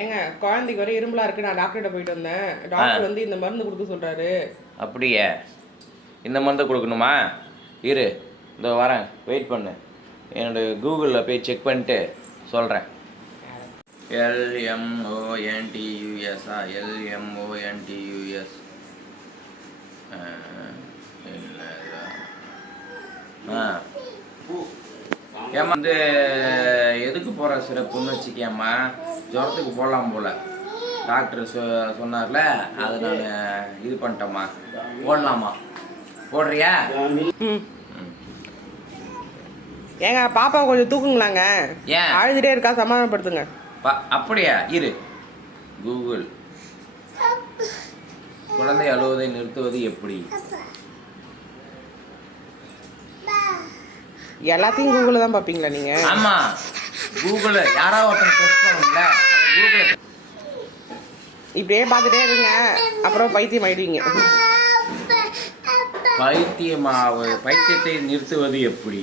ஏங்க குழந்தைக்கு வர இரும்பலா இருக்கு, நான் டாக்டர்கிட்ட போயிட்டு வந்தேன். டாக்டர் வந்து இந்த மருந்து கொடுக்க சொல்றாரு. அப்படியே இந்த மருந்து கொடுக்கணுமா? இரு, இதோ வரேன், வெயிட் பண்ணு. என்னோட கூகுளில் போய் செக் பண்ணிட்டு சொல்கிறேன். LMONTUSA LMONTUS ஏம்மா வந்து எதுக்கு போகிற சிறப்புன்னு வச்சுக்கேம்மா, ஜுரத்துக்கு போடலாம் போல் டாக்டர் சொன்னார்ல, அதை நான் இது பண்ணிட்டேம்மா. போடலாமா? போடுறியா? ஏங்க பாப்பா கொஞ்சம் தூக்குங்களாங்க. ஏன் அழுதுகிட்டே இருக்கா, சமாதானப்படுத்துங்க. அப்படியா? இரு, கூகுள் குழந்தை அழுவதை நிறுத்துவது எப்படி? எல்லாத்தையும் கூகுளில் தான் பார்ப்பீங்களா நீங்கள்? ஆமாம், கூகுள் யாராவது ஒருத்தன் ப்ரெஸ் பண்ணுங்கள, கூகுள் இப்படியே பார்த்துட்டே இருங்க, அப்புறம் பைத்தியம் ஆயிடுவீங்க. பைத்தியத்தை நிறுத்துவது எப்படி?